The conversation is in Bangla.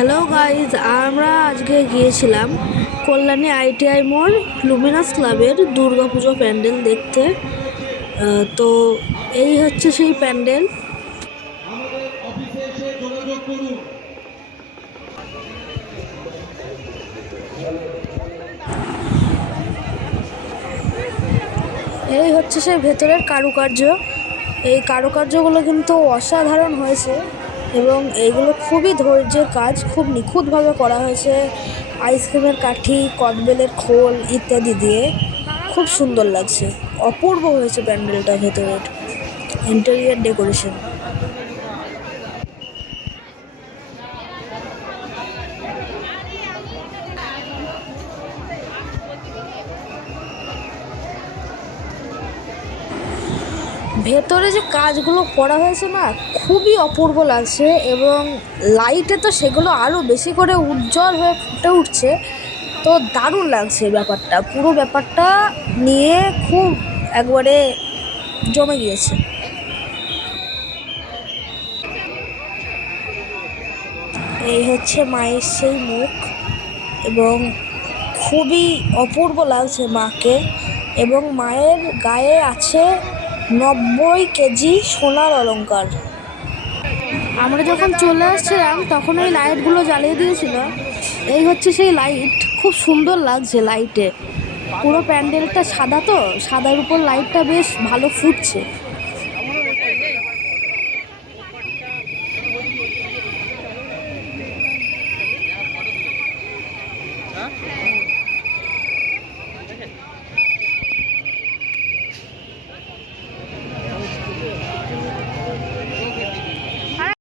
হ্যালো গাইজ, আমরা আজকে গিয়েছিলাম কল্যাণী আইটিআই মোড় লুমিনাস ক্লাবের দুর্গাপুজো প্যান্ডেল দেখতে। তো এই হচ্ছে সেই প্যান্ডেল। এই হচ্ছে সেই ভেতরের কারুকার্য। এই কারুকার্যগুলো কিন্তু অসাধারণ হয়েছে এবং এইগুলো খুবই ধৈর্যের কাজ, খুব নিখুঁতভাবে করা হয়েছে। আইসক্রিমের কাঠি, কদবেলের খোল ইত্যাদি দিয়ে খুব সুন্দর লাগছে। অপূর্ব হয়েছে প্যান্ডেলটা, ভেতরের ইন্টেরিয়ার ডেকোরেশন। ভেতরে যে কাজগুলো করা হয়েছে না, খুবই অপূর্ব লাগছে এবং লাইটে তো সেগুলো আরও বেশি করে উজ্জ্বল হয়ে ফুটে উঠছে। তো দারুণ লাগছে ব্যাপারটা, পুরো ব্যাপারটা নিয়ে খুব একবারে জমে গিয়েছে। এই হচ্ছে মায়ের সেই মুখ এবং খুবই অপূর্ব লাগছে মাকে। এবং মায়ের গায়ে আছে 90 কেজি সোনার অলংকার। আমরা যখন চলে আসছিলাম তখন এই লাইটগুলো জ্বালিয়ে দিয়েছিল। এই হচ্ছে সেই লাইট, খুব সুন্দর লাগছে লাইটে। পুরো প্যান্ডেলটা সাদা, তো সাদার উপর লাইটটা বেশ ভালো ফুটছে।